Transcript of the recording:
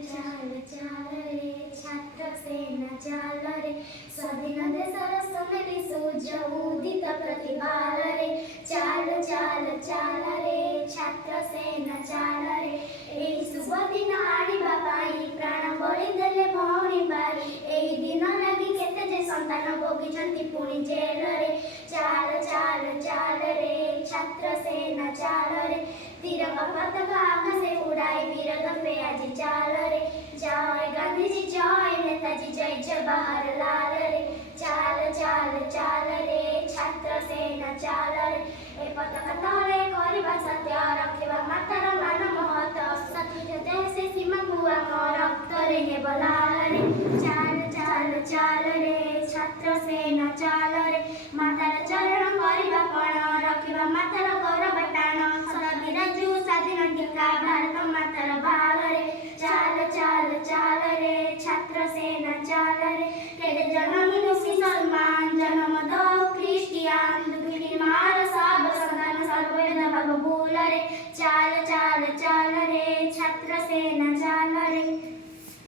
चाल चाल रे छात्र सेना चाल रे स्वाधीन देशर सोनेरी सूर्य उदित प्रतिभाल रे चाल चाल चाल रे छात्र सेना चाल रे एही शुभ दिन आनिबा पाई प्राण बलि देले भौणी भाई एही दिन लागि केते जे संतान भोगिचंती पुणी जेल रे चाल चाल चाल रे छात्र सेना चाल रे तिरंगा पताका आकाशे उड़ाई वीरगम पे आज चाल रे जय गांधी जी जय नेताजी जय जवाहरलाल रे चाल चाल चाल रे छात्र सेना चाल रे ए पताका तले करबा सत्य रखिबा मातार मान महत सत्य देश सीमा कुआ रक्त रे हे बलाल रे चाल चाल चाल रे छात्र सेना चाल रे मातार चरण करबा पण रखिबा मातार गौरव टाण सदा बिराजु स्वाधीन टीका भारत मातार बाल रे चाल चाल चाल रे छात्र सेना चाल रे तेरे जन्म मुसी सलमान जन्म दो क्रिस्टियान दुखी मार सब संतान सर्ववेद भव भूल रे चाल चाल चाल रे छात्र सेना चाल रे।